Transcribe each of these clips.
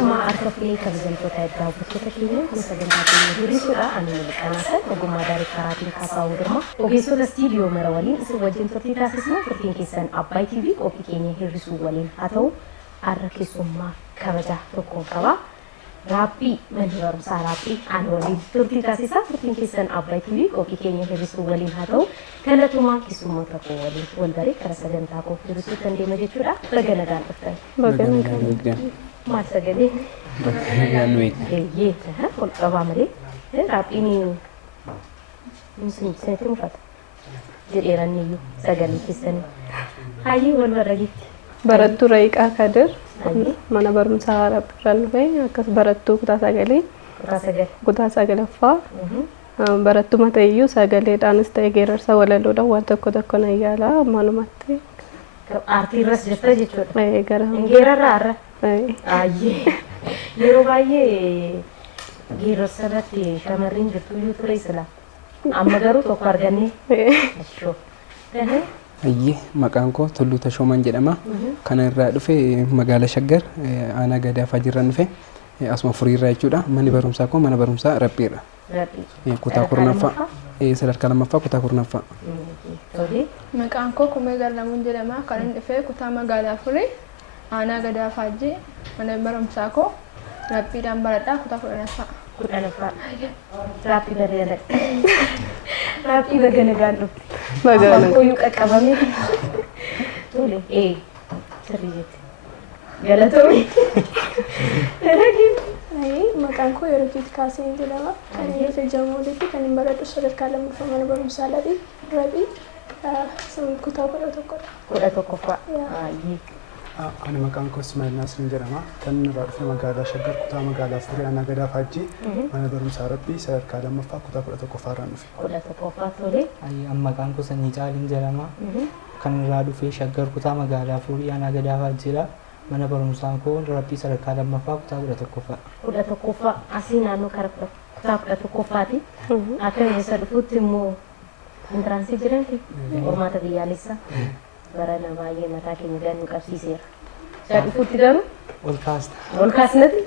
Galatuma akka filee kabajamtoota daawwattoota keenya kun sagantaa keenya hir'isuudha ani mul'isaan ogummaa daarii karaatiin kaasaa hundirma ogeessota istiidiyoo mara waliin isin wajjin turtii taasisna turtiin keessan Abbaay TV qophii keenya hir'isuu waliin haa ta'u har'a keessummaa kabajaa tokkoon qaba Raapii manni barumsaa Raapii ani waliin turtii taasisa turtiin keessan Abbaay TV qophii keenya hir'isuu waliin haa ta'u galatuma keessummoota koo waliin wal baree kara sagantaa koo hir'isuu kan deema jechuudha baga nagaan dhuftan. Maal sagalee? Ol qabaa malee Raapiin sinitti mufata jedheeraniyyuu sagalee keessanii hayyii wal barreetti. Barattuu Rayiqaa Kadir mana barumsaa Raappiirraan dhufe akkas barattuu kutaa sagalaffaa barattuu Mataayyuu sagaleedhaanis ta'e geerarsa walaloodhaan waan tokko tokko na yaala manumatti. Aartiirras jirta jechuudha. Gara geerarraa har'a. Yeroo baay'ee geerarsa irratti shamarreen jirtu iyyuu ture sila amma garuu tokko arganne. Ayyee maqaan koo Tulluu Tashooman jedhama. Kana irraa dhufe magaalaa Shaggar aanaa Gadaafaa jirran dhufe asuma furiirraa jechuudha. Manni barumsaa koo mana barumsaa Raphiidha. Kutaa kurnaffaa sadarkaa lammaffaa kutaa kurnaffaa. Maqaan koo Kumee Garramuun jedhama. Kan inni dhufe kutaa magaalaa Furii aanaa Gadaafaa mana barumsaa koo Raphiidhaan baradhaa kutaa kudhanaffaa. Raappii bareeda. Raappii baga nagaan dhufte. Magaalaan kooyyuu qaqqabame. Tole sirrii jette. Galatoomii. Maqaan koo Yerootiit Kaaseen jedhama. Kan inni dhufe Jamooleetti kan inni baradhu sadarkaa lammaffaa mana barumsaa Raphii kutaa 11ffaa. Ani maqaan koo Ismaa'eel Naasiriin jedhama. Kan inni irraa dhufe magaalaa Shaggar kutaa magaalaa Furii aanaa Gadaafaa mana barumsaa Raphii sadarkaa lammaffaa kutaa 11ffaa irraan dhufe. 11ffaa tole. Maqaan koo Sanyii Caaliin jedhama. Kan irraa dhufe Shaggar kutaa magaalaa Furii aanaa Gadaafaa jira. Mana barumsaa koo Raphii sadarkaa lammaffaa kutaa 11ffaa. 11ffaa asii naannoo kara kutaa 11ffaati. Akka isa dhufuutti immoo intiraansii jiranti qormaata biyyaalessaa. Barana baay'ee mataa keenya gannu qabsiiseera. Isa dhufuutti garuu ol kaasta. Ol kaasnati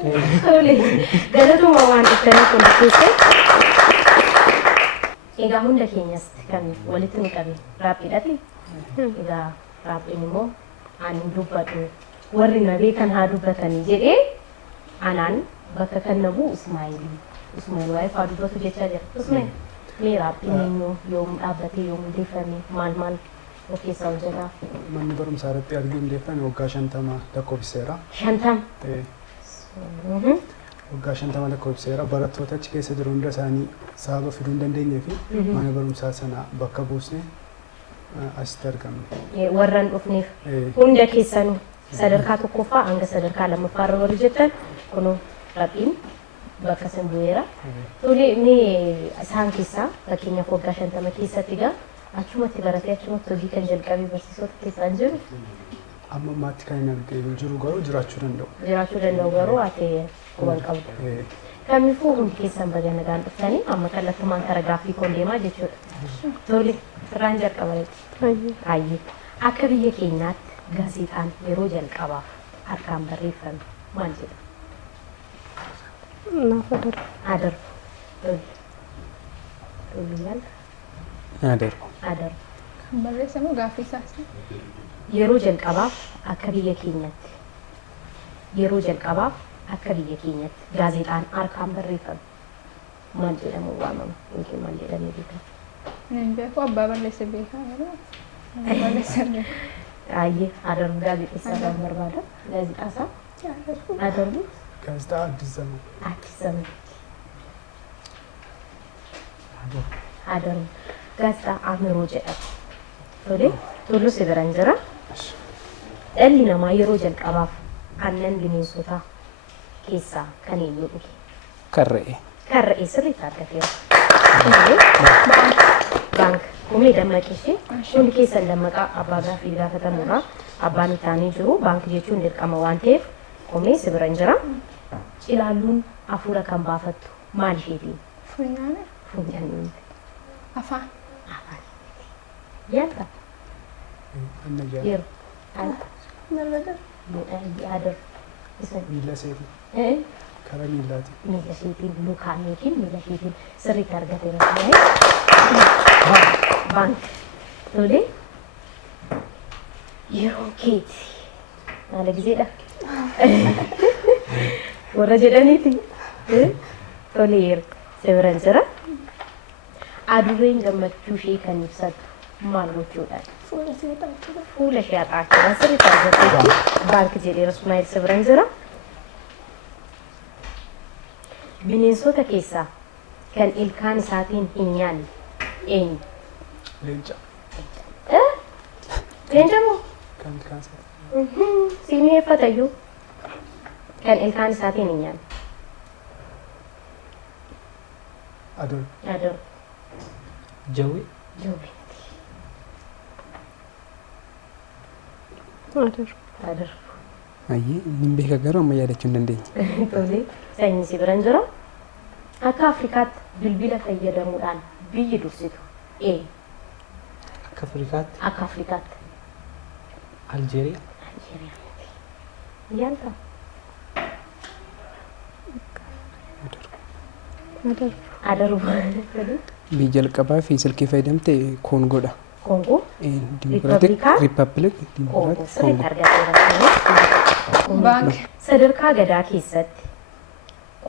tole galatuma waan dhuftanii kun keessee egaa hunda keenyas kan walitti nu qabe Raaphiidhaati. Egaa Raaphiin immoo ani dubbadhu warri na beekan haa dubbatanii jedhee anaan bakka kan na bu'u Ismaa'eel waa'ee faa dubbatu jechaa jira. Ismaa'eel mee Raaphiin yoom dhaabbatee yoom hundeeffame maal of keessaa hojjetaa? Manni barumsaa Raphii argee hundeeffame waggaa 50 lakkoofsiseera. 50? Waggaa 50 lakkoofsiseera. Barattoota achi keessa jiru hunda isaanii sababa fiduu hin dandeenyee fi mana barumsaa sana bakka buusnee asitti argamne. Warran dhufneef hunda keessanuu sadarkaa tokkoffaa hanga sadarkaa lammaffaa irra warri jettan kunoo Raphiin bakka san bu'eera. Tole mee isaan keessaa fakkeenyaaf waggaa 50 keessatti gaa achumatti baratee achumatti hojii kan jalqabee barsiisota keessaan jiru. Amma ammaatti kan hin arginu jiru garuu jiraachuu danda'u. Jiraachuu danda'u garuu ati quban qabdu. Kamiifuu hundi keessan baga nagaan dhuftanii amma kallattumaan kara gaaffii koon deemaa jechuudha. Tole sirraan jalqaba jechuudha. Hayyee akka biyya keenyaatti gaazexaan yeroo jalqabaaf harkaan barreeffame maal jedhama? naaf Adarbu. Adarbu. Kan barreessamu gaaffii isaas. Yeroo jalqabaaf akka biyya keenyatti gaazexaan harkaan barreeffame maal jedhamu waamama yookiin maal jedhamee beekama? Ani beeku abbaa barreesse beekaa yeroo barreesse beeku. Ayyee Adarbu gaazexeessaa kan barbaada. Gaazexaa isaa Adarbu. Gaazexaa Addis Zaman. Addis Zaman. Adarbu gaazexaa Amiroo jedhama. Tole Tulluu si biraan jira. Dhalli namaa yeroo jalqabaaf aannan bineensotaa keessaa kan eenyu dhuge? Karre'ee. Karre'ee sirriitti argateera. Baank Kumee dammaqishee hundi keessan dammaqaa abbaa gaaffii gaafatamuudha. Abbaan isaanii jiru baank jechuun dirqama waan ta'eef Kumee si biraan jira. Cilaalluun hafuura kan baafattu maal isheetiin? Funyaana. Funyaanni. Afaan. Yaadda? Yeroo. Nalbadar. Adarbu. miila seetii Eh? karaa miilaati. Miila isheetiin lukaan yookiin miila isheetiin sirriitti argateera. Baank. Tole. Yeroo keeti. Haala gizeedha. Warra jedhaniiti. Toleera. Sibiran jira. Adurreen gammachuu ishee kan ibsatu maal gochuudhaan? Fuula ishee xaachuudha. Fuula ishee xaachuudhaan sirriitti argateetti baank jedheera Ismaa'eel sibiran jira. Bineensota keessaa kan ilkaan isaatiin hin nyaanne eenyu? Leenca Leenca moo? kan ilkaan isaa. Si mi'eeffatayyuu kan ilkaan isaatiin hin nyaanne. Adoon. Adoo. Jawwee. Jawwee. Adoo. Ayyee inni beeka garuu amma yaadachuu hin dandeenye. Tole. Sanyii si biran jira. Akka Afrikaatti bilbila fayyadamuudhaan biyyi dursitu eenyu? Akka Afrikaatti. Akka Afrikaatti. Aljeeriyaa. Aljeeriyaati. Yaalta. Adaruu. Biyya jalqabaa fi silkii fayyadamte Koongoodha. Koongoo. Dimokiraatik Riippaabilik Koongoo. Dimokiraatik Sirriitti Koongoo. argateera. Baank. Sadarkaa gadaa keessatti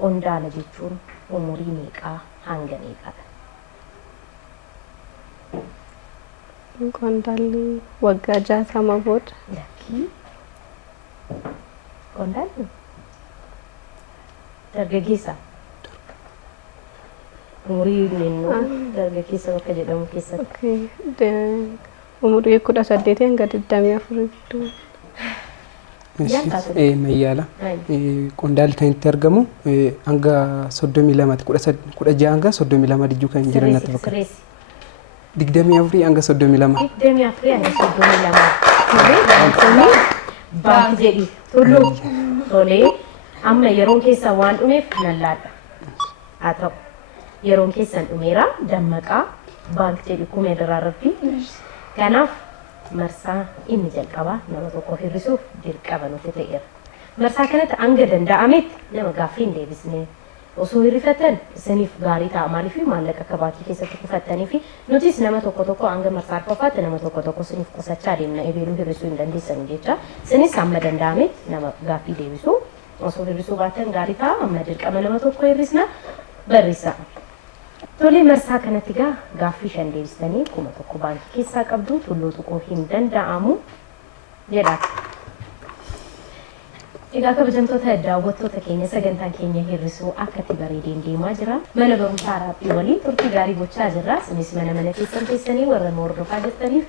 qondaala jechuun umurii meeqaa hanga meeqaadha? Qondaalli waggaa 60 booda. Lakkii. Qondaalli. Dargaggeessa. Umurii ninnoo dargaggeessa bakka jedhamu keessatti. Umurii 18 hanga 24 gidduu. Mayyaala. Qondaalli kan itti argamu hanga 32 16 hanga 32 dijjuu kan jiran natti fakkaata. 24 hanga 32. 24 hanga 32. Tolee, baank jedhi. Tulluu. Tolee, amma yeroon keessa waan dhumeef nallaadha. Haa ta'u. Yeroon keessan dhumeera dammaqaa baank jedhi kumee daraarratti. Kanaaf marsaa inni jalqabaa nama tokko hir'isuuf dirqama nuti ta'eera. Marsaa kanatti hanga danda'ametti nama gaaffii hin deebisne. Osoo hirrifatan isiniif gaarii ta'a maaliif maallaqa akka baankii keessatti kufattanii fi nutis nama tokko hanga marsaa arfaffaatti nama tokko isiniif qusachaa deemna ebeeluu hir'isuu hin dandeessanii jecha isinis amma danda'ametti nama gaaffii deebisuu osoo hir'isuu baattan gaarii ta'a amma dirqama nama tokko hir'isna barreessa. Tolee marsaa kanatti gaaffii 5 deebistanii 1,000 baankii keessaa qabdu tulluu tuquu hin danda'amu jedha. Egaa kabajamtoota daawwattoota keenya sagantaan keenya hir'isuu akkatti bareedeen deemaa jira. Mana barumsaa Araabbii waliin turtii gaarii gochaa jirra. Isinis mana keessan keessanii warra nu hordofaa jirtaniif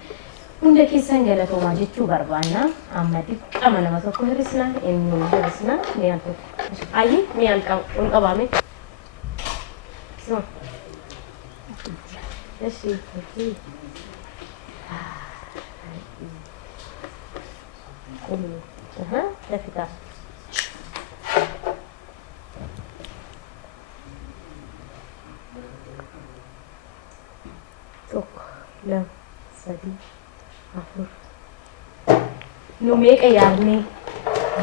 hunda keessan galatoomaa jechuu barbaanna. Amma dirqama nama tokko hir'isna inni hir'isna mi'aan tokko. Ayyee mi'aan ol qabaame. Eshi. Dafita. Tokko, lama, sadii, afur. Nu meeqa yaadnee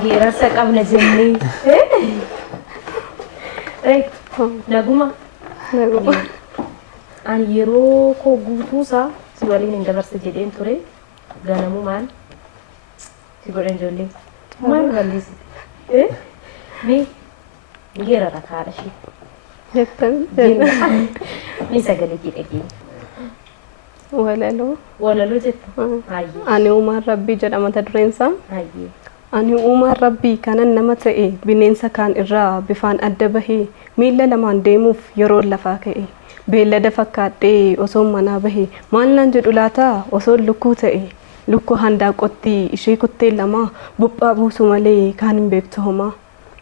geerarsa qabna jennee. Naguma. Ani yeroo koo guutuusaa si waliin hin dabarse jedheen ture ganamumaan si godhan ijoollee. Maal balleessite? Mee geerara kaadha ishee. Jettan. Mee sagalee kee dhageenya. Walaloo. Walaloo jetta. Ani uumaan rabbii jedhama mata dureen isaa. Hayyee. Ani uumaan rabbii kanan nama ta'e bineensa kaan irraa bifaan adda bahee miila lamaan deemuuf yeroo lafaa ka'e. Beellada fakkaadhee osoo manaa bahee maal naan jedhu laataa osoo lukkuu ta'e. Lukkuu handaaqotti ishee kuttee lama buphaa buusu malee kaan hin beektu homaa.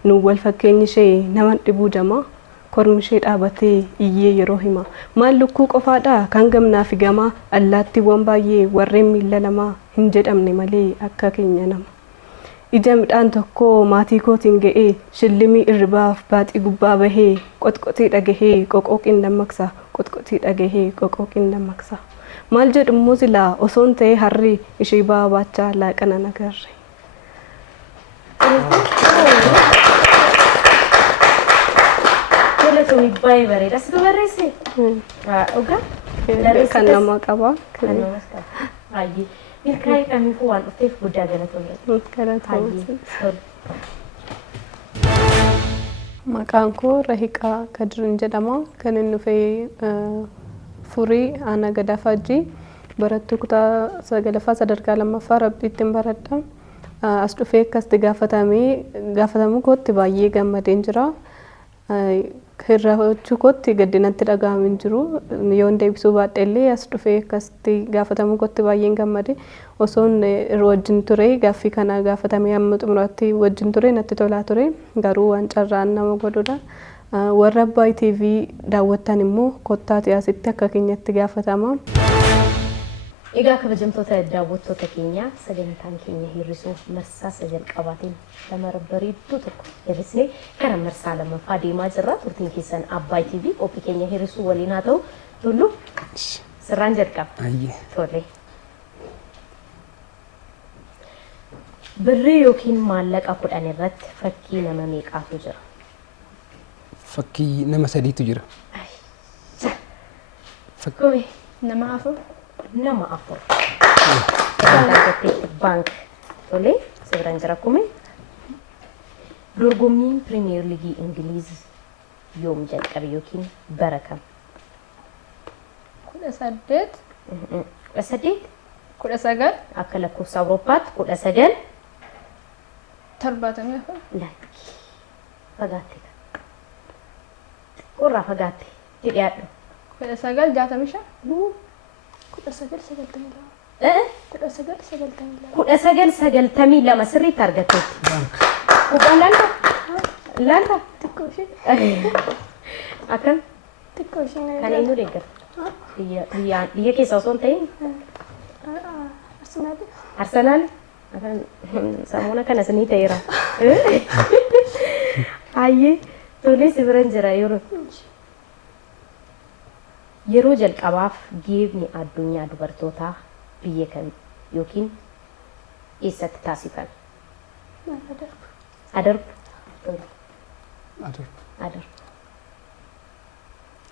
Nu wal fakkeenyi ishee nama dhibuu jamaa. Kormi ishee dhaabatee iyyee yeroo hima. Maal lukkuu qofaadhaa kan gamnaa fi gamaa allaattiiwwan baay'ee warreen miila lamaa hin jedhamne malee akka keenya nama. Ija midhaan tokko maatii kootiin ga'ee shillimii irribaaf baaxii gubbaa bahee qotqotii dhagahee qoqooqiin dammaqsa qotqotii dhagahee qoqooqiin dammaqsa. Maal jedhu immoo silaa osoon ta'ee harri ishee ba'aa baachaa laaqana nagarre. Tola tu baay'ee bareeda. Situ barreesse? Dhugaa? Kan nama qaba. Kan namas qaba. Baay'ee. Milkaa'ee kamiifuu waan dhufteef guddaa galatoomna. Galatoomna. Maqaan koo Rahiqaa Kadirin jedhama. Kan inni dhufee Furii Aanaa Gadaa Faajjii barattuu kutaa 9ffaa sadarkaa 2ffaa Rabbiittiin baradha. As dhufee akkasitti gaafatamuu kootti baay'ee gammadeen jira. Hirraachuu kootti gaddinatti dhaga'amee jiru. Yoon deebisuu baadhellee as dhufee akkasitti gaafatamuu kootti baay'een gammade. Osoon wajjin ture gaaffii kana gaafatamee amma xumuraatti wajjin ture natti tolaa ture. Garuu waan carraan nama godhudha. Warra Abbaay TV daawwattan immoo kottaati asitti akka keenyatti gaafatama. Egaa kabajamtoota daawwattoota keenya sagantaan keenya hir'isuuf marsaa jalqabaatiin lama bareedduu tokko hir'isnee gara marsaa lammaffaa deemaa jirra. Turtiin keessan Abbaay TV qophii keenya hir'isuu waliin haa ta'u. Tullu sirraan jalqaba. Tole. Birrii yookiin maallaqa 10 irratti fakkii nama meeqaatu jira? Fakkii nama 3tu jira. Fakkii nama 4. nama 4. Bank. Tole, seberang jira kume. Dorgommiin Premier League Ingiliz yoom jalqabe yookiin bara kam? 18. 18? 19. Akka lakkoofsa Awurooppaatti 19. 74. Lakki. Fagaatte. Qorraa fagaatte. Dhiyaadhu. 1965. 1992 sirriitti argatteetti. Kubbaan laalta? Laalta? Akkam? Kan eenyu deeggarta? Biyya keessa osoo hin ta'in? Arsenaal? Samuuna kana isinii ta'eera. Hayyee tolee si biran jira yeroo jalqabaaf geebni addunyaa dubartootaa biyya kam yookiin eessatti taasifame? Adarbu.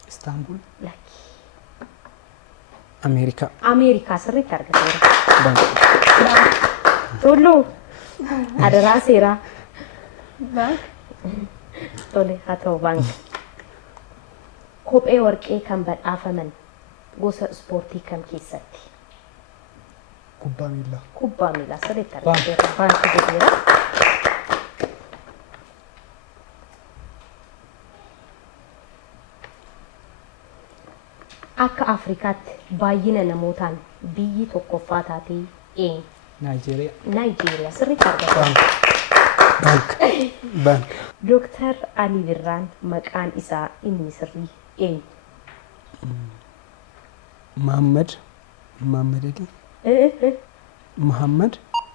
Istanbul. Lakki. Amerikaa. Amerikaa sirriitti argateera. Tullu adaraa seeraa. Bank. Tole haa ta'u bank. Kophee warqee kan badhaafaman gosa ispoortii kam keessatti? Kubbaa miilaa. Kubbaa miilaa sirriitti argateera. Baankii jedheera. Akka Afrikaatti baay'ina namootaan biyyi tokkoffaa taatee eenyu? Naayijeeriyaa. Naayijeeriyaa sirriitti argateera. Bank. Dooktar Ali Birraan maqaan isaa inni sirrii eenyu? Muhammad edi? Muhammad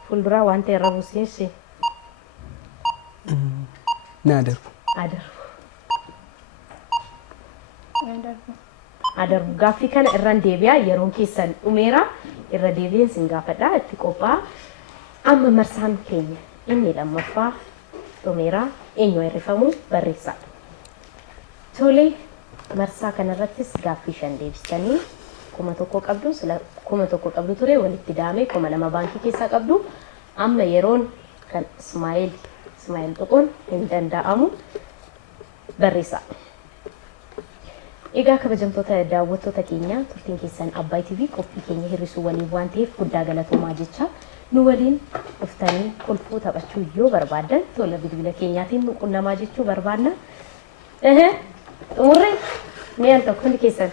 Fuulduraa waan ta'e irra buuseesse. Naadarbu. Adarbu. Gaaffii kana irraan deebi'aa yeroon keessan dhumeera. Irra deebi'een sin gaafadhaa itti qophaa'a. Amma marsaan keenya inni lammaffaa dhumeera. Eenyu hirrifamu barreessaa. Tole marsaa kanarrattis gaaffii 5 deebistanii 1,000 qabdu sila 1,000 qabdu ture walitti daamee 2,000 baankii keessaa qabdu. Amma yeroon kan Ismaa'eel tuquun hin danda'amu barreessaa. Egaa kabajamtoota daawwattoota keenya turtiin keessan Abbaay TV qophii keenya hir'isuu waliin waan ta'eef guddaa galatoomaa jecha nu waliin dhuftanii kolfoo taphachuu yoo barbaadan tola bilbila keenyaatiin nu qunnamaa jechuu barbaadna. Xumurree mi'aan tokko hundi keessan.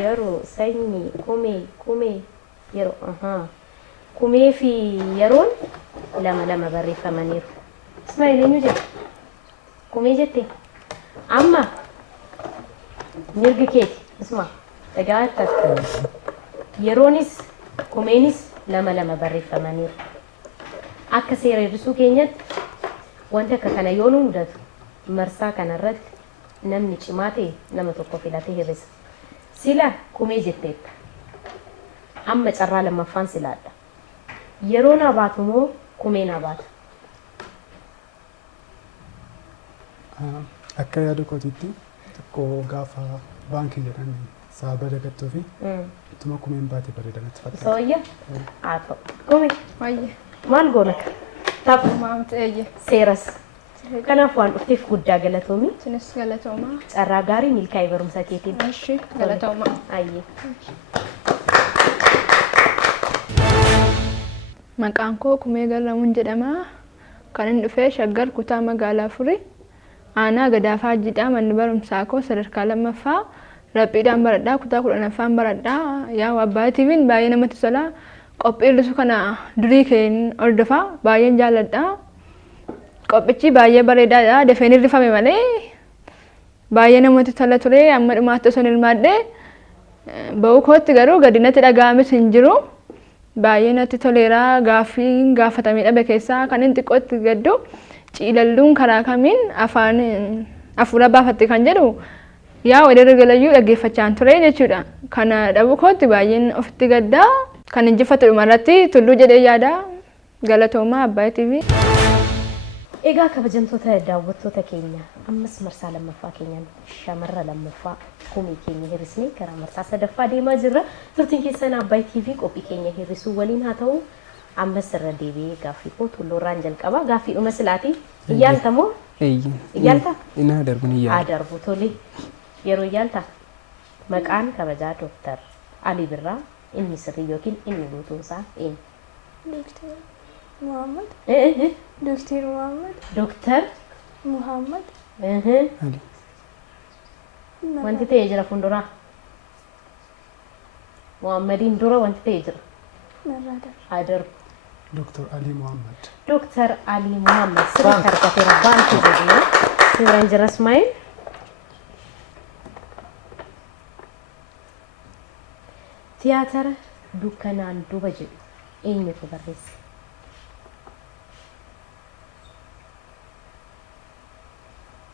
Yeroo sanyii kumee yeroo kumee fi yeroon lama barreeffamaniiru. Ismaa'eel eenyu jedha? Kumee jettee? Amma mirgi keeti isma dhagaa'atta yeroonis kumeenis lama barreeffamaniiru. Akka seera hir'isuu keenyatti wanti akka kana yoo nu mudatu marsaa kanarratti namni cimaa ta'e nama tokko filatee hir'isa. Sila kumee jetteetta. Amma carraa lammaffaan silaadha. Yeroo na baatu moo kumeen abaata. Akka yaada kootiitti xiqqoo gaafa baankii jedhan sababa dagattuu fi ittuma kumeen baate bareeda natti fakkaata. Sooyya haa ta'u. Kumee Wayye. maal goona tapha Maamti eeyye. seeras. Kanaaf waan dhufteef guddaa galatoomii. Sinis galatoomaa. Carraa gaarii milkaa'ii barumsa keetiin. Ashi galatoomaa. Ayyee. Maqaan koo Kumee Garramuun jedhama. Kan inni dhufee Shaggar kutaa magaalaa Furii. Aanaa Gadaafaa Jidhaa manni barumsaa koo sadarkaa lammaffaa. Raphiidhaan baradhaa kutaa 10ffaan baradhaa. Yaa abbaatiifiin baay'ee namatti tola. Qophii illisu kana durii keen hordofaa baay'een jaalladha. Qophichi baay'ee bareedaadha. Dafeen hirrifame malee baay'ee namatti tola ture. Amma dhumaatti osoo hin hirmaadhe ba'uu kootti garuu gadi natti dhaga'ames hin jiru. Baay'ee natti toleera. Gaaffiin gaafatamee dhabe keessaa kan inni xiqqootti gaddu ciilalluun karaa kamiin afaan hafuura baafatte kan jedhu yaa wadarra galayyuu dhaggeeffachaan ture jechuudha. Kana dhabuu kootti baay'een ofitti gaddaa. Kan injifatu dhumarratti tulluu jedhee yaada. Galatoomaa Abbaay TV. Egaa kabajamtoota daawwattoota keenya ammas marsaa lammaffaa keenyaan shamarra lammaffaa kumee keenya hir'isnee karaa marsaa sadaffaa deemaa jirra. Turtiin keessan Abbaay TV qophii keenya hir'isuu waliin haa ta'u ammas irra deebi'ee gaaffii koo tulluurraan jalqaba. Gaaffii dhuma silaati. Iyyaalta moo? Iyyaalta? Ina darbuun iyyaala. Darbu tole. Yeroo iyyaalta maqaan kabajaa Dooktar Alii Birraa inni sirrii yookiin inni guutuun isaa eenyu? Doktor Muhammad. Doktor Muhammad. Dooktar Muhammad. Ali. wanti ta'ee jira fuulduraa. Muhammadiin dura wanti ta'ee jira. Narraadha. Adarbu. Dr. Ali Muhammad. Dooktar Alii Muhammad sirriitti argateera baankii jedhee suuraan jira Ismaa'il. Tiyaatira dukkanaan duuba jedhu eenyutu barreesse?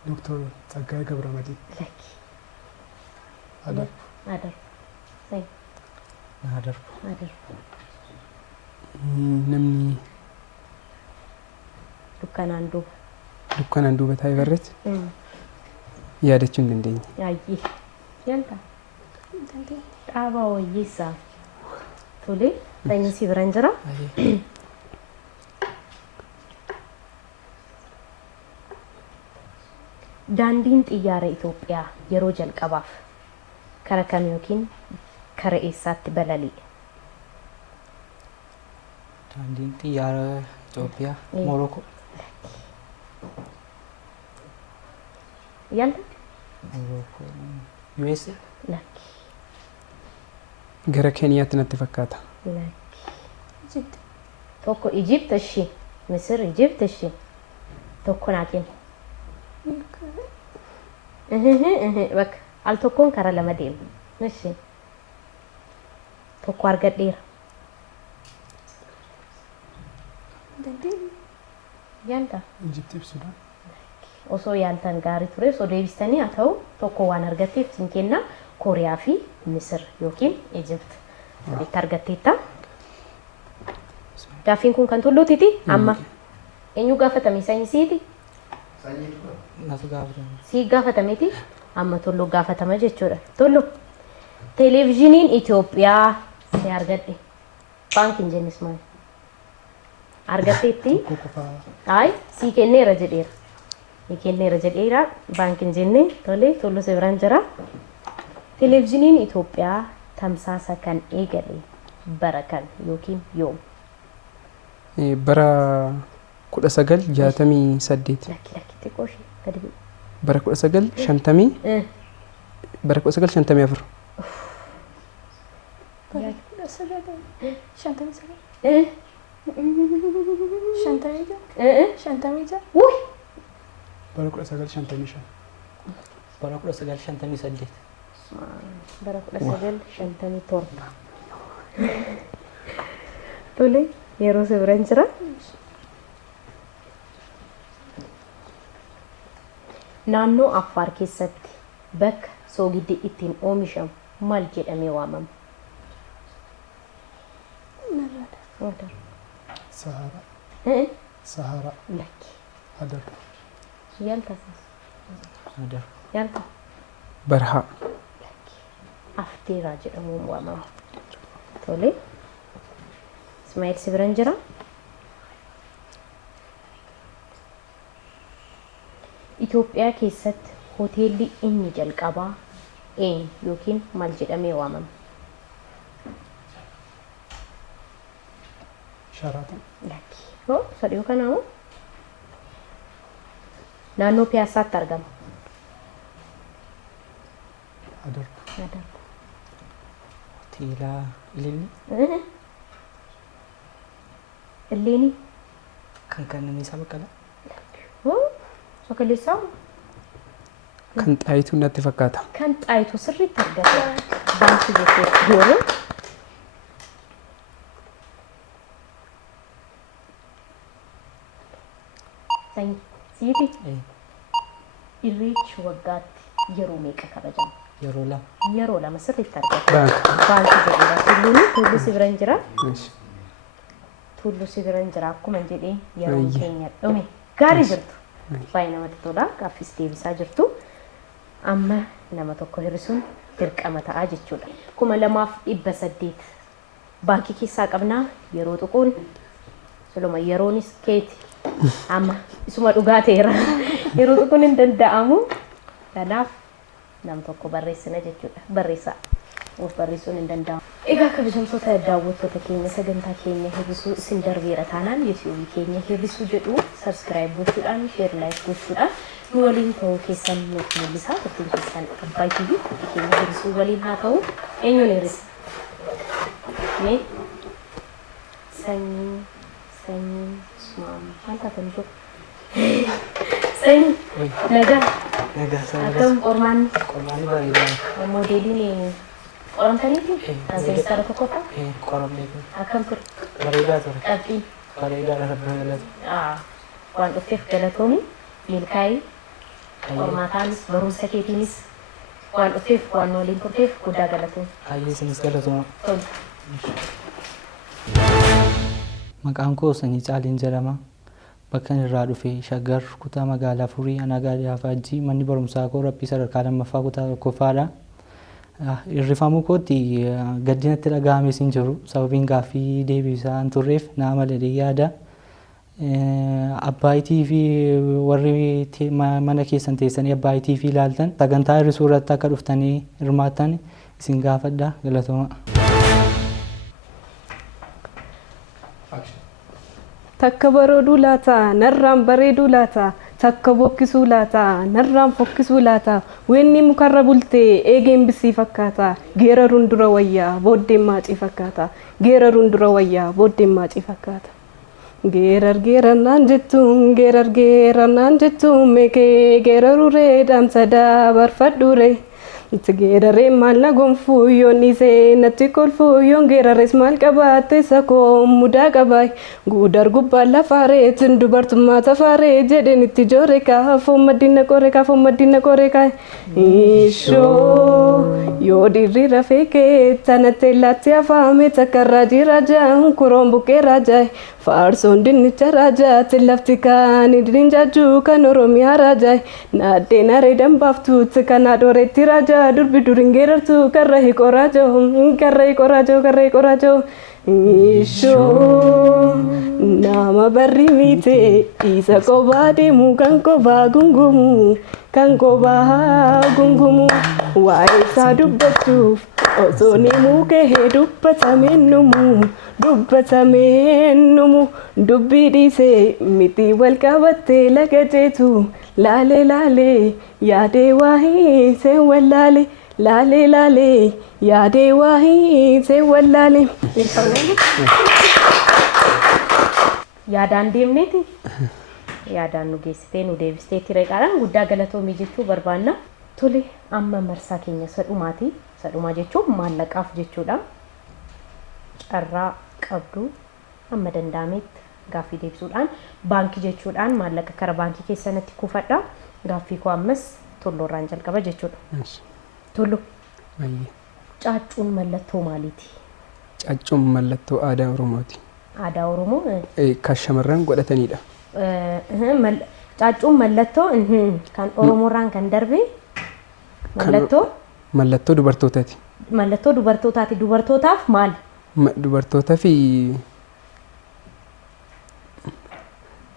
Dr. Tsaggaayee Gabramadiin. Lakki. Adarbu. Adarbu. Sayin. Adarbu. Adarbu. Namni Dukkanaan duuba. dukkanaan duuba taa'ee barreesse yaadachuu hin dandeenye. Yaayyee. Yaalta. Dandeenya. Dhaabaa wayyeessaa. Tole. Sanyisii biraan jira. Daandiin xiyyaara Itoophiyaa yeroo jalqabaaf kara kam yookiin kara eessaatti balali'e? Daandiin xiyyaara Itoophiyaa Moroko. Yaalta? Moroko. USA. Lakki. Gara Keeniyaatti natti fakkaata. Lakki. Jidda. Tokko Ijipta ishee. Misir Ijipta ishee. Tokko naa kenna. Bakka al tokkoon kara lama deema. Ishee. Tokko argadheera. Dandeenya. Yaalta? Ijiptii fi Sudaan. Osoo yaaltan gaarii ture osoo deebistanii haa ta'u tokko waan argatteef sin kenna Kooriyaa fi Misir yookiin Ijipt itti argatteetta. Gaaffiin kun kan tulluutiti amma eenyu gaafatame sanyisiiti? Natu gaafatama. Sii gaafatameeti amma tulluu gaafatama jechuudha. Tullu televezyiiniin Itoophiyaa si argadhe baankiin jennis maali? Argatteetti? Ay sii kenneera jedheera. Ni kenneera jedheera baankiin jenne tole tullu si biraan jira. Televezyiiniin Itoophiyaa tamsaasa kan eegale bara kan yookiin yoom? Bara 1968. Lakki xiqqoo ishee gadi bu'u. Bara 1950 bara 1954. Bara 1959. 56. Wuy! Bara 1955. Bara 1958. Bara 1957. Tole yeroo si biraan jira. Naannoo Affaar keessatti bakka soogiddi ittiin oomishamu maal jedhamee waamama? Narraadha. Sahara. Sahara. lakki Adar. yaalta Adar. yaalta barhaa afteeraa jedhamuun waamama. Tole Ismaa'eel si biran jira. Itoophiyaa keessatti hoteelli inni jalqabaa een yookiin maal jedhamee waamama? Sharaatan. Lakki. Hoo sadii kanaa moo? Naannoo Piyaasaatti argama. Adar. Adarba. Hoteela IlilliIlleeni. kan Qananiisaa Baqqalaa. Hoo Sokaleessaa kan xaayituu natti fakkaata. kan xaayituu sirriitti argata. Baankii jechuudha. Gooroo. Siiti irreechi waggaatti yeroo meeqa kabajama? Yeroo lama. Yeroo lama sirriitti argata. Baanki. Baankii jedhudha. Tulluun tulluu si biran jira. Eesh. Tulluu si biran jira akkuma jedhee yeroo Ayye. keenya dhume. Gaarii jirtu. Baay'ee namatti tola. Gaaffis deebisaa jirtu. Amma nama tokko hir'isuun dirqama ta'a jechuudha. 2,800 baankii keessaa qabnaa yeroo tuquun siluma yeroonis keeti. Amma isuma dhugaa ta'eera. Yeroo tuquun hin danda'amu. Kanaaf nam tokko barreessina jechuudha. Barreessaa. Of barreessuun hin danda'amu. Egaa kabajamtoota daawwattoota keenya sagantaa keenya hir'isuu isin darbeera taanaan yuutuubii keenya hir'isuu jedhu sabiskiraayib gochuudhaan sheer laayik gochuudhaan nu waliin ta'uu keessan nuuf mul'isa. Ittiin keessan Abbaay TV keenya hir'isuu waliin haa ta'u. Eenyuun hir'isa? Mee sanyii maal taatan jiru? Sanyii nagaa Nagaa isaa akkam qormaanni qormaanni bareedaa. moodeeliin qoramtaniiti? Seemistara tokkoffaa? Qoramnee kun Akkam ture? bareedaa ture. Qabxii? Bareedaa rabbi galata. Waan dhufteef galatoomi. Milkaa'ii qormaataanis barumsa keetiinis waan dhufteef waan waliin turteef guddaa galatoomi. Hayyee isinis galatuma. Tolu. Maqaan koo Sanyii Caaliin jedhama. Bakka inni irraa dhufe Shaggar kutaa magaalaa Furii Aanaa Gaadaa Faajjii manni barumsaa koo Rabbii sadarkaa lammaffaa kutaa tokkoffaadha. Hirrifamuu kootti gaddinatti dhaga'ames hin jiru sababiin gaaffii deebisaa hin turreef naa malee yaada. Abbaay TV warri mana keessan teessanii Abbaay TV ilaaltan sagantaa hir'isuu irratti akka dhuftanii hirmaattan isin gaafadha galatoma. Takka barooduu laata narraan bareeduu laata takka bokkisuu laata narraan fokkisuu laata wenni mukarra bultee eegeen bisii fakkaata geeraruun dura wayyaa booddeen maacii fakkaata geeraruun dura wayyaa booddeen maacii fakkaata. Geerarnaan jettuun meekee geeraruu reedhaan sadaa barfadhuure. Geeraree maal na gonfuu yoon dhiisee natti kolfuu yoon geerares maal qabaatte sakoo mudaa qabaay guudar gubbaan lafaareetin dubartummaa tafaaree jedheen itti joore kaafoo maddina qoree kaafoo maddina qoree kaa ishoo yoo dhiirri rafee kee tanatti laatti afaame takka raajii raajaa kuroon bukkee raajaa faarsoon dinnicha raajaatti lafti kaan idin jaajuu kan oromiyaa raajaa naaddeen areedan baaftuutti kan adooreetti raajaa durbi durin geerartu karra hiqoraajoo ishoo nama barri miite isa kophaa deemu kan kophaa gungumu waa'ee isaa dubbachuuf osoo neemuu gahee dubbatameen numu dubbii dhiisee miti wal qabattee laga jeetu laalee yaadee waa'ee see wallaale laalee yaadee waa'ee see wallaale. Yaadaan deemneeti. Yaadaan nu geessitee nu deebistee tireedhaan guddaa galatoomii jechuu barbaanna. Tole amma marsaa keenya sadhumaati. Sadhumaa jechuun maallaqaaf jechuudha. Carraa qabdu amma danda'ametti gaaffii deebisuudhaan baankii jechuudhaan maallaqa kara baankii keessanitti kuufadha. Gaaffii koo ammas tolloorraan jalqaba jechuudha. Tollo. Caaccuun mallattoo maaliiti? Caaccuun mallattoo aadaa Oromooti. Aadaa Oromoo. Kan shamarran godhatanidha. Caaccuun mallattoo kan Oromoorraan kan darbe mallattoo. Mallattoo dubartootaati. Mallattoo dubartootaati. Dubartootaaf maal? Dubartootaa fi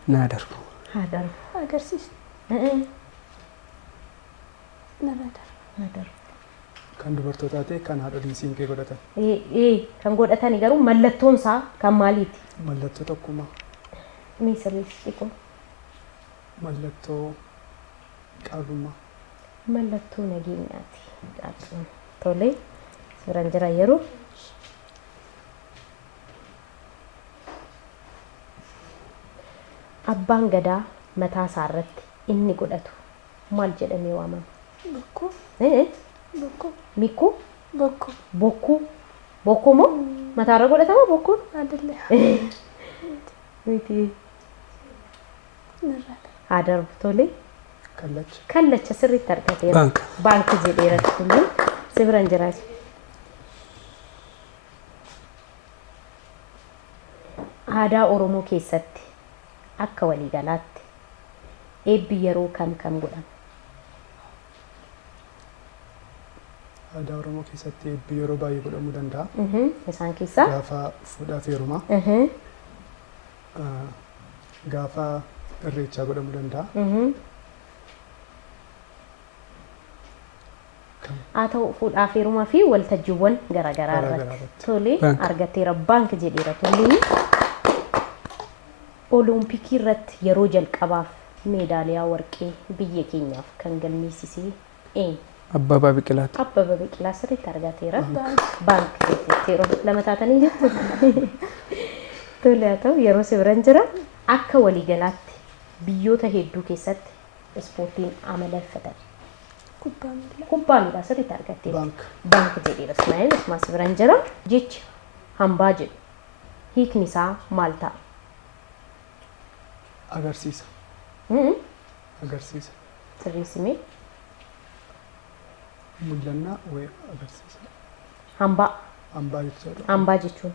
naa darbu. Haa darbu. Agarsiisa. Narraa darbu. Kan dubartootaa ta'e kan haadholii siinqee godhatan. Kan godhatani garuu mallattoon isaa kan maaliiti? Mallattoo tokkummaa. Sirreessi kun. Mallattoo qaalummaa. Mallattoo nageenyaati. Tole siraan jira yeroo. Abbaan gadaa mataa isaa irratti inni godhatu maal jedhamee waamama? Bokkuu. Bokkuu. Mikkuu? Bokkuu. Bokkuu. Bokkuu moo mataa irra godhatama bokkuun? Adillee. Miti. Narraa Haa darbu tole. Kallacha. Kallacha sirriitti argateera. Baanka. Baanka jedheera kunniin sibiraan jiraatu. Aadaa Oromoo keessatti akka waliigalaatti eebbi yeroo kam godhama? Aadaa Oromoo keessatti eebbi yeroo baay'ee godhamuu danda'a. Isaan keessaa? Gaafa fuudhaa fi heerumaa. Gaafa irreechaa godhamuu danda'a. Haa ta'u fuudhaa fi heerumaa fi waltajjiiwwan garaagaraa irratti. Tole argateera baanka jedheera tulluun. Olompikii irratti yeroo jalqabaaf meedaaliyaa warqee biyya keenyaaf kan galmeessise eenyu? Abbabaa Biqilaati. Abbabaa Biqilaa sirriitti argateera. Baanka jetteera lama taatanii jettu. Tole haa ta'u yeroo sibiraan jira akka waliigalaatti biyyoota hedduu keessatti ispoortiin amaleeffatan. Kubbaa miilaa sirriitti argateera. Baanka jedheera Ismaa'eel Ismaa sibiraan jira. Jecha hambaa jedhu hiikni isaa maal ta'a? Agarsiisa. Agarsiisa. Sirreessimee. Mul'annaa wayii agarsiisa. Hambaa. Hambaa jechuudha. Hambaa jechuun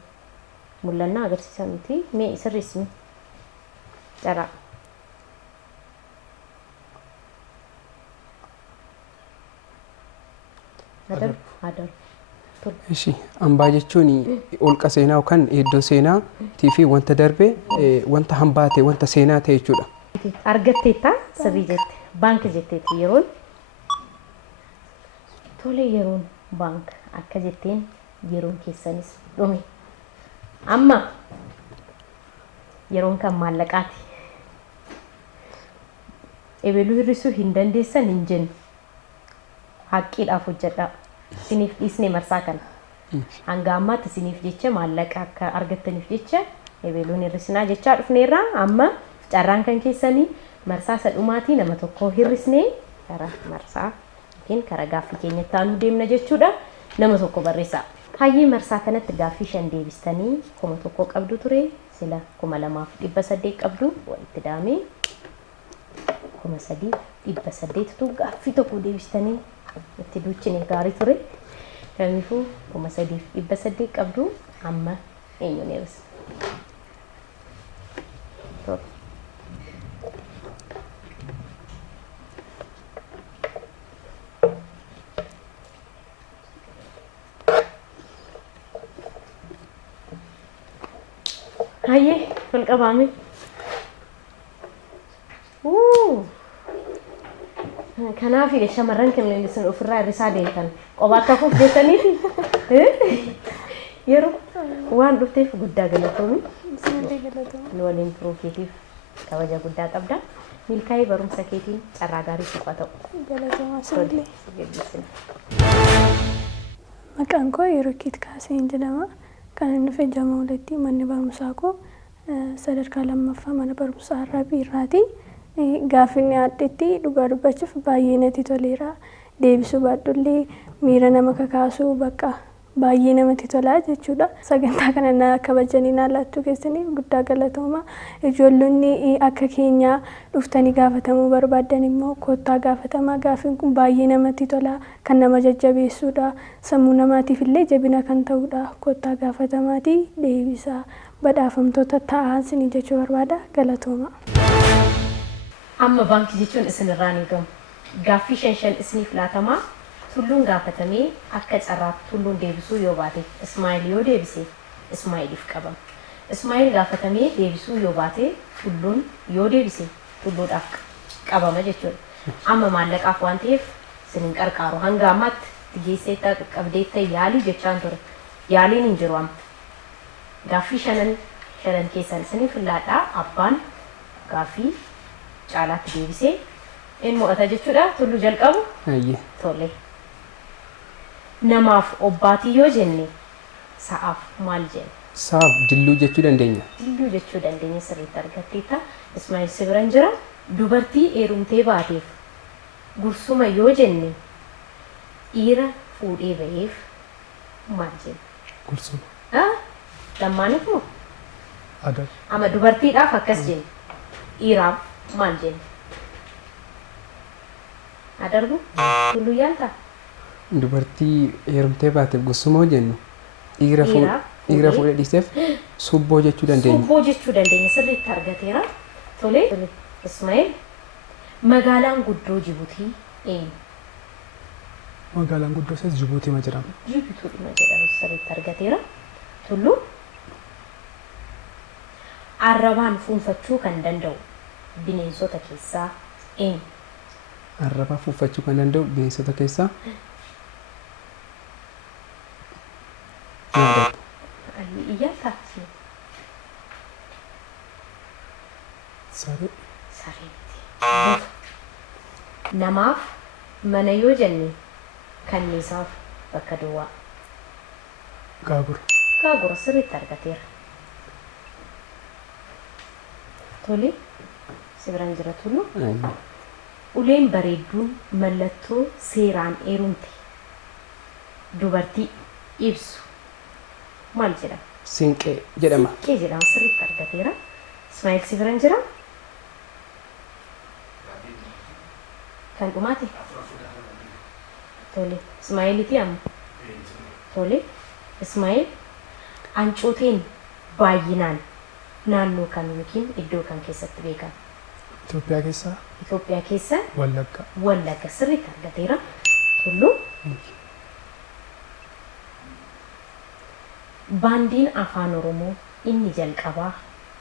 mul'annaa agarsiisa miti. Mee sirreessimee. Caraa. Adarbu. Ishi hambaa jechuun holqa seenaa yookaan iddoo seenaatii fi wanta darbe wanta hambaa ta'e wanta seenaa ta'e jechuudha. Argatteetta sirrii jette baanka jetteetti yeroon tole yeroon baanka akka jetteen yeroon keessanis dhume amma yeroon kan maallaqaati. Ebeluu hir'isuu hin dandeessan hin jennu haqqiidhaaf hojjedhaa. Isiniif dhiisne marsaa kana. Hanga ammaatti isiniif jecha maallaqa akka argattaniif jecha ebeluun hir'isinaa jechaa dhufneerraa amma carraan kan keessanii marsaa sadhumaatii nama tokko hir'isnee karaa marsaa yookiin karaa gaaffii keenyatti aanuu deemna jechuudha. Nama tokko barreessaa. Hayyee marsaa kanatti gaaffii 5 deebistanii 1,000 qabdu ture sila 2,800 qabdu walitti daamee 3,800 gaaffii tokko deebistanii itti duuchine gaarii ture. Kamiifuu 3,800 qabdu amma eenyuun eebisa? Hayyee wal qabaame. Kanaaf shamarran kamiin isin ofirraa hir'isaa deemtan qophaa akka fuuf jettaniiti yeroo waan dhufteef guddaa galatoomi. Nu waliin turuukeetiif kabaja guddaa qabda. Milkaa'ee barumsa keetiin carraa gaarii siif haa ta'u. Galatoomaa sirrii. Maqaan koo Yerookiit Kaaseen jedhama. Kan inni dhufe Jamooletti manni barumsaa koo sadarkaa lammaffaa mana barumsaa Arrabii irraati. Gaaffinni addeetti dhugaa dubbachuuf baay'ee natti toleera. Deebisuu baadhullee miira nama kakaasuu bakka baay'ee namatti tolaa jechuudha. Sagantaa kana na kabajanii na laattuu keessanii guddaa galatooma. Ijoollonni akka keenyaa dhuftanii gaafatamuu barbaadan immoo kottaa gaafatamaa. Gaaffiin kun baay'ee namatti tola. Kan nama jajjabeessuudha. Sammuu namaatiif illee jabina kan ta'uudha. Kottaa gaafatamaati deebisaa. badhaafamtoota ta'aa isinii jechuu barbaada. Galatooma. Amma baankii jechuun isinirraa ni gamu. Gaaffii shan isiniif laatamaa tulluun gaafatamee akka carraatti tulluun deebisuu yoo baate Ismaa'eel yoo deebise Ismaa'eeliif qabama. Ismaa'eel gaafatamee deebisuu yoo baate tulluun yoo deebise tulluudhaaf qabama jechuudha. Amma maallaqaaf waan ta'eef isinin qarqaaru hanga ammaatti geesseetta qabdeetta yaalii jechaan ture. Yaaliin hin jiru amma. Gaaffii shanan keessan isiniif laadhaa abbaan gaaffii caalaatti deebisee in mo'ata jechuudha. Tulluu jalqabu tole. Namaaf obbaatii yoo jenne sa'aaf maal jenna? Sa'aaf dilluu jechuu dandeenya. Dilluu jechuu dandeenya sirriitti argatteetta. Ismaa'eel si biran jira. Dubartii heerumtee baateef gursuma yoo jenne dhiira fuudhee ba'eef maal jenna? Gursuma. Lammaaniif moo? Adar. Amma dubartiidhaaf akkas jenna. Dhiiraaf maal jenna? Adarbu? Tulluu yaaltaa? Dubartii heerumtee baateef gursuma yoo jennu dhiira fuudhee dhiiseef subboo jechuu dandeenya. Subboo jechuu dandeenya sirriitti argateera. Tole. Ismaa'eel magaalaan guddoo Jibuutii eenyu? Magaalaan guddoo isaas Jibuutii jedhama. Jibuutiidhuma jedhamu sirriitti argateera. Tulluu arrabaan fuunfachuu kan danda'u bineensota keessaa eenyu? Arrabaa fuunfachuu kan danda'u bineensota keessaa Iyyaata. Saree. Saree miti. Namaaf mana yoo jenne kanniisaaf bakka duwwaa. Gaagura. Gaagura sirriitti argateera. Tole. Si biraan jira Tulluu. Uleen bareedduun mallattoo seeraan heerumte dubartii ibsu maal jedhama? Sinqee jedhama. Sinqee jedhama sirriitti argateera. Ismaa'eel si biraan jira? Kan dhumaati? Tole. Ismaa'eeliiti amma? Tole. Ismaa'eel hancooteen baay'inaan naannoo kan yookiin iddoo kan keessatti beekama? Itoophiyaa keessaa? Itoophiyaa keessa? Wallagga. Wallagga sirriitti argateera. Tulluu? Baandiin afaan Oromoo inni jalqabaa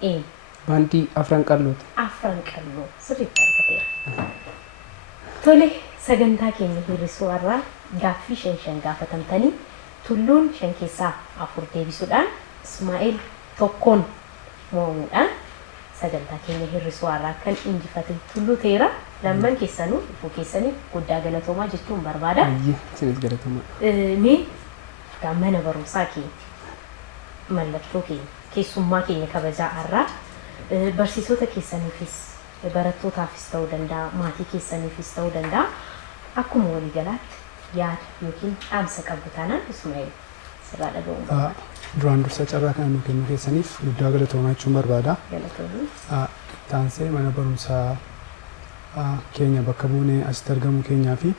eenyu? Baandii afran qallooti. Afran qalloo sirriitti argateera. Tole sagantaa keenya hir'isuu irraa gaaffii shan gaafatamtanii Tulluun 5 keessaa 4 deebisuudhaan Ismaa'eel tokkoon moo'uudhaan sagantaa keenya hir'isuu irraa kan injifate Tulluu ta'eera. Lamman keessanuu ifuu keessanii guddaa galatoomaa jechuun barbaada. Isinis galatoomaa. Mee mana barumsaa keenya mallattoo keenya keessummaa keenya kabajaa irraa barsiisota keessaniifis barattootaafis ta'uu danda'a maatii keessaniifis ta'uu danda'a akkuma waliigalaatti yaada yookiin dhaamsa qabdu taanaan Ismaa'eel sirraa dhaga'uun barbaada. Duraan dursa carraa kana nuu kennuu keessaniif guddaa galatoomaa jechuun barbaada. Galatoomii. Taansee mana barumsaa keenya bakka buunee asitti argamu keenyaa fi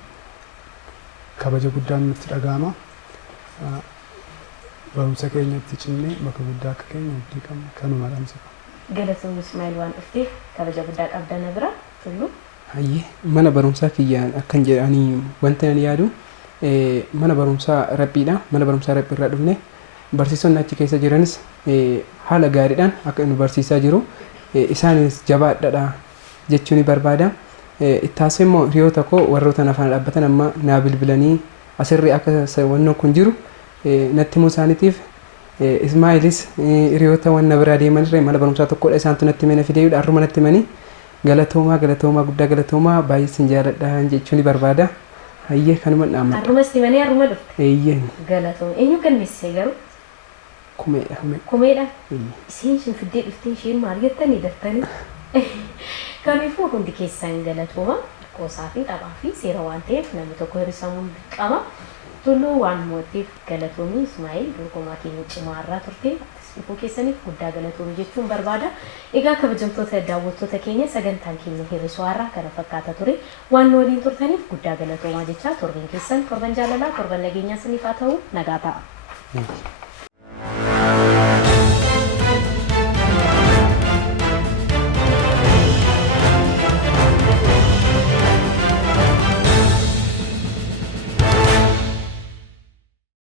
kabaja guddaan nutti dhaga'ama. Barumsa keenyatti cinnee bakka guddaa akka keenya abdii qabna kanuma dhaamsa. Galatoomii Ismaa'eel waan dhufteef kabaja guddaa qabdana bira Tulluu. Mana barumsaa kiyyaan akkan jedhanii wanta ani yaadu mana barumsaa Rabbiidha. Mana barumsaa Rabbii irraa dhufne barsiisonni achi keessa jiranis haala gaariidhaan akka nu barsiisaa jiru isaanis jabaadhaadha jechuun ni barbaada. Ittaasee immoo hiriyoota koo warroota afaan dhaabbatan amma naa bilbilanii asirri akka wannoon kun jiru natti himuu isaaniitiif Ismaa'eelis hiriyoota wanna biraa deemanirra mana barumsaa tokkodha isaantu natti himee fideeyudha har'uma natti himanii galatoomaa guddaa galatoomaa baay'ee sin jaaladha jechuun ni barbaada. Hayyee kanuma dhaammadha. Har'uma simanii har'uma dhufte. Eeyyeen. Galatoomii eenyu galmeessise garuu? Kumeedha. Kumeedha. Isiin sun fiddee dhuftee isheen maal jettanii daftanii? Kamiifuu hundi keessaan galatooma qoosaa fi taphaa fi seera waan ta'eef namni tokko hir'isamuun dirqama. Tulluu waan mootiif galatoomii Ismaa'eel dorgomaa keenya cimaa irraa turte ifuu keessaniif guddaa galatoomii jechuun barbaada. Egaa kabajamtoota daawwattoota keenya sagantaan keenya hir'isuu irraa kana fakkaata ture. Waan waliin turtaniif guddaa galatoomaa jechaa torban keessan torban jaalalaa torban nageenyaa isiniif haa ta'u nagaa ta'a.